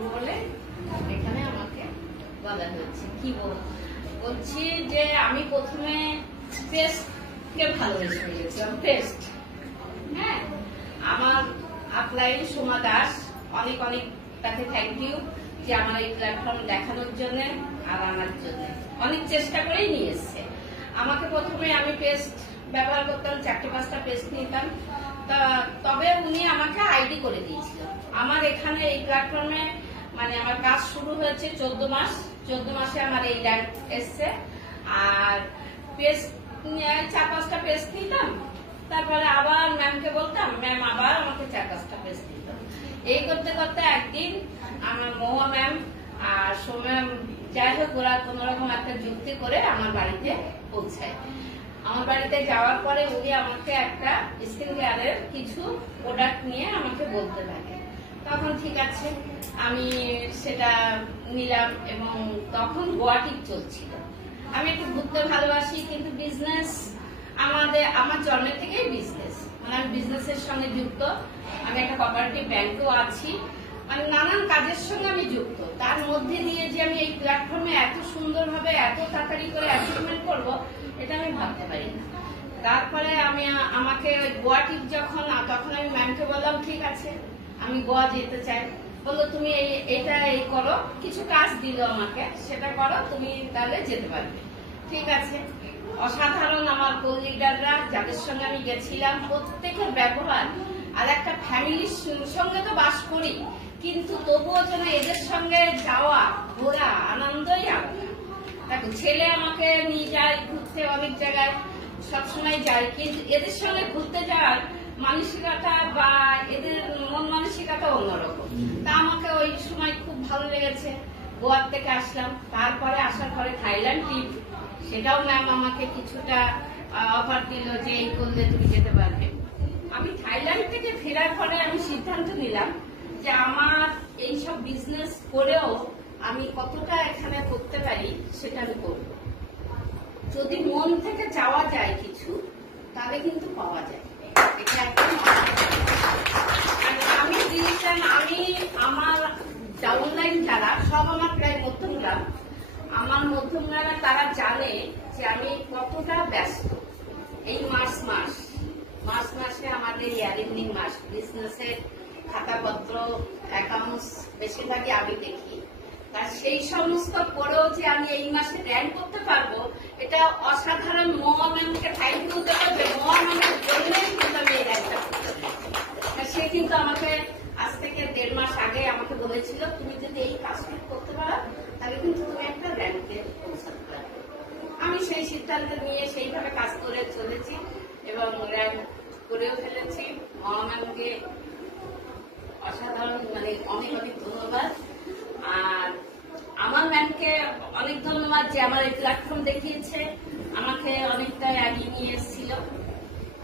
করবো বলে এখানে আমাকে বলা হয়েছে। কি বলছি যে আমি প্রথমে পেস্টকে ভালোবেসে গেছিলাম। পেস্ট, হ্যাঁ, আমার আপলাইন সোমা দাস অনেক অনেক তাকে থ্যাংক ইউ যে আমার এই প্ল্যাটফর্ম দেখানোর জন্য আর আনার জন্য অনেক চেষ্টা করেই নিয়ে এসছে। আমাকে প্রথমে আমি পেস্ট ব্যবহার করতাম, 4-5টা পেস্ট নিতাম, তবে উনি আমাকে আইডি করে দিয়েছিল। আমার এখানে এই প্ল্যাটফর্মে মানে আমার কাজ শুরু হয়েছে 14 মাস। 14 মাসে আমার এই র্যাঙ্ক এসছে। আর পেস্ট 4-5টা পেস্ট নিতাম, তারপরে আবার ম্যামকে বলতাম, ম্যাম আবার আমাকে 4-5টা পেস্ট দিতাম। এই করতে করতে একদিন আমার মহুয়া ম্যাম আর সোম্যাম যাই হোক ওরা কোন রকম একটা যুক্তি করে আমার বাড়িতে পৌঁছায়। আমার বাড়িতে যাওয়ার পরে উনি আমাকে একটা স্কিন কেয়ারের কিছু প্রোডাক্ট নিয়ে আমাকে বলতে থাকে। তখন ঠিক আছে আমি সেটা নিলাম এবং তখন গোয়াটিক চলছিল। আমি একটু ঘুরতে ভালোবাসি, কিন্তু বিজনেস আমার জন্মের থেকেই বিজনেস, মানে আমি বিজনেসের সঙ্গে যুক্ত। আমি একটা কোঅপারেটিভ ব্যাংকেও আছি, মানে নানান কাজের সঙ্গে আমি যুক্ত। তার মধ্যে দিয়ে যে আমি এই প্ল্যাটফর্মে এত সুন্দরভাবে এত তাড়াতাড়ি করে অ্যাচিভমেন্ট করবো এটা আমি ভাবতে পারি না। তারপরে আমাকে গোয়াটিক তখন আমি ম্যামকে বললাম ঠিক আছে আমি গোয়া যেতে চাই। বললো তুমি এটা করো, কিছু কাজ দিল আমাকে, সেটা করো, তুমি তাহলে যেতে পারবে। ঠিক আছে। অসাধারণ আমার কোল লিডাররা যাদের সঙ্গে আমি গেছিলাম, প্রত্যেকের ব্যবহার, আর একটা ফ্যামিলির সঙ্গে তো বাস করি, কিন্তু তবুও যেন এদের সঙ্গে যাওয়া ঘোরা আনন্দই আলাদা। দেখো ছেলে আমাকে নিয়ে যায় ঘুরতে অনেক জায়গায়, সবসময় যায়, কিন্তু এদের সঙ্গে ঘুরতে যাওয়ার মানসিকতা বা এদের মন মানসিকতা অন্যরকম। তা আমাকে ওই সময় খুব ভালো লেগেছে। গোয়ার থেকে আসলাম, তারপরে আসার পরে থাইল্যান্ড ট্রিপ, সেটাও ম্যাম আমাকে কিছুটা অফার দিল যে এই করলে তুমি যেতে পারবে। আমি থাইল্যান্ড থেকে ফেরার পরে আমি সিদ্ধান্ত নিলাম যে আমার এইসব বিজনেস করেও আমি কতটা এখানে করতে পারি সেটা আমি করব। যদি মন থেকে চাওয়া যায় কিছু, তাহলে কিন্তু পাওয়া যায়। এটা একদম আমি দিয়েছিলাম। আমি আমার ডাউনলাইন যারা সব আমার প্রায় মধ্যমগ্রাম, আমার মধ্যমগ্রামে তারা জানে যে আমি কতটা ব্যস্ত। এই মার্চ মাসে আমাদের ইয়ার এন্ডিং মাস, বিজনেসের খাতাপত্র অ্যাকাউন্টস বেশিরভাগই আমি দেখি। তার সেই সমস্ত পরেও যে আমি এই মাসে র্যাঙ্ক করতে পারবো, এটা অসাধারণ। মহুয়া ম্যামকে থ্যাংক ইউ দিতে হবে। মহুয়া ম্যামের জন্যই কিন্তু আমি এই র্যাঙ্কটা করতে পারবো। সে কিন্তু আমাকে আজ থেকে 1.5 মাস আগে আমাকে বলেছিল তুমি যদি এই কাজটা করতে পারো তাহলে কিন্তু তুমি একটা র্যাঙ্কে পৌঁছাতে পারবে। আমি সেই সিদ্ধান্ত নিয়ে সেইভাবে কাজ করে চলেছি এবং র্যাঙ্ক করেও ফেলেছি। মহুয়া ম্যামকে অসাধারণ, মানে অনেক অনেক ধন্যবাদ। আর আমার ম্যামকে অনেক ধন্যবাদ যে আমার এই প্ল্যাটফর্ম দেখিয়েছে, আমাকে অনেকটা এগিয়ে নিয়ে এসেছিল।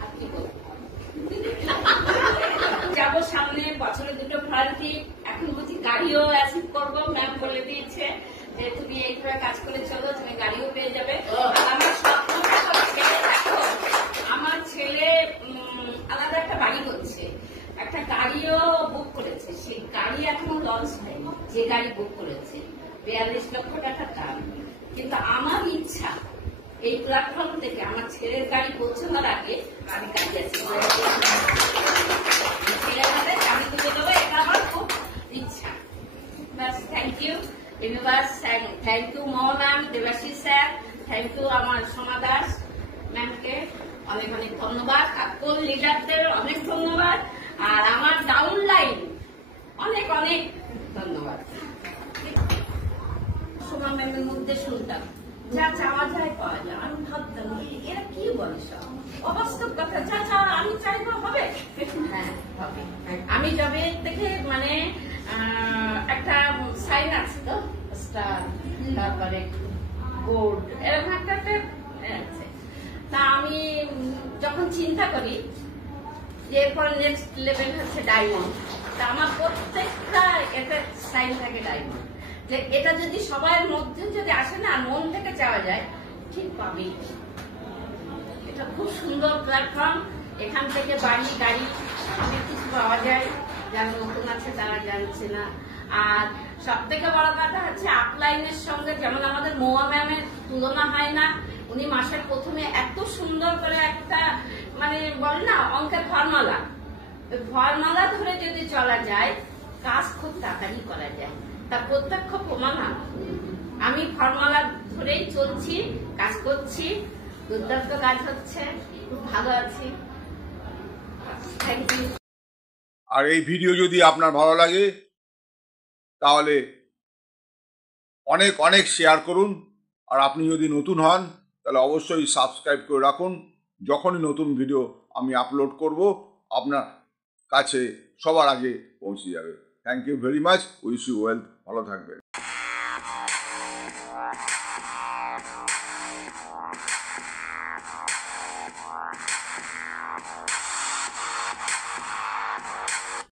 আর কি বলবো, যাবো সামনে বছরে 2টো ফ্রান্টি, এখন বুঝি গাড়িও অ্যাচিভ করবো। ম্যাম বলে দিয়েছে যে তুমি এইভাবে কাজ করে চলো, তুমি গাড়িও পেয়ে যাবে। আমার স্বপ্নটা হচ্ছে, দেখো আমার ছেলে আলাদা একটা বাড়ি করছে, একটা গাড়িও বুক করেছে, সেই গাড়ি এখনো লঞ্চ হয়নি। যে গাড়ি বুক করেছে 42 লক্ষ টাকার দাম। কিন্তু আমার ইচ্ছা এই প্ল্যাটফর্ম থেকে আমার ছেলের গাড়ি পৌঁছানোর আগে আমি গাড়ি আছি ছেলের গাড়ি তুলে দেবো, এটা আমার খুব ইচ্ছা। ব্যাস, thank you universe, thank you Mahua ma'am, Debashis sir, thank you আমার সোমা দাস ম্যামকে অনেক অনেক ধন্যবাদ। আর কোল লিডারদের অনেক ধন্যবাদ। আর আমার ডাউন লাইন অনেক অনেক ধন্যবাদ। সোমা ম্যামের মধ্যে শুনতাম যা চাওয়া যায় পাওয়া যায়। আমি ভাবতাম এরা কি বলে, সব অবাস্তব কথা। যা চা আমি চাইবো হবে, হ্যাঁ হবে। আমি যবে থেকে মানে একটা সাইন আছে তো, তারপরে বোর্ড এরকম একটা আছে। তা আমি যখন চিন্তা করি যে এরপর নেক্সট লেভেল হচ্ছে ডায়মন্ড, তা আমার প্রত্যেকটা এতে সাইন থাকে ডায়মন্ড। যে এটা যদি সবার মধ্যে যদি আসে না, মন থেকে চাওয়া যায়, ঠিক পাবি। এটা খুব সুন্দর প্ল্যাটফর্ম। এখান থেকে বাড়ি গাড়ি অনেক কিছু পাওয়া যায়, যারা নতুন আছে তারা জানছে না। আর সব থেকে বড় কথা হচ্ছে আপলাইনের সঙ্গে যেমন আমাদের মোয়া ম্যামের তুলনা হয় না। উনি মাসের প্রথমে এত সুন্দর করে একটা মানে বলে না অঙ্কের ফর্মুলা ধরে যদি চলা যায় কাজ খুব তাড়াতাড়ি করা যায়, তার প্রত্যক্ষ প্রমাণ আমি ফর্মুলা ধরেই চলছি, কাজ করছি, দুর্দান্ত কাজ হচ্ছে, খুব ভালো আছি। Thank you. আর এই ভিডিও যদি আপনার ভালো লাগে তাহলে অনেক অনেক শেয়ার করুন। আর আপনি যদি নতুন হন তাহলে অবশ্যই সাবস্ক্রাইব করে রাখুন। যখনই নতুন ভিডিও আমি আপলোড করব আপনার কাছে সবার আগে পৌঁছে যাবে। Thank you very much. Wish you wealth. ভালো থাকবেন।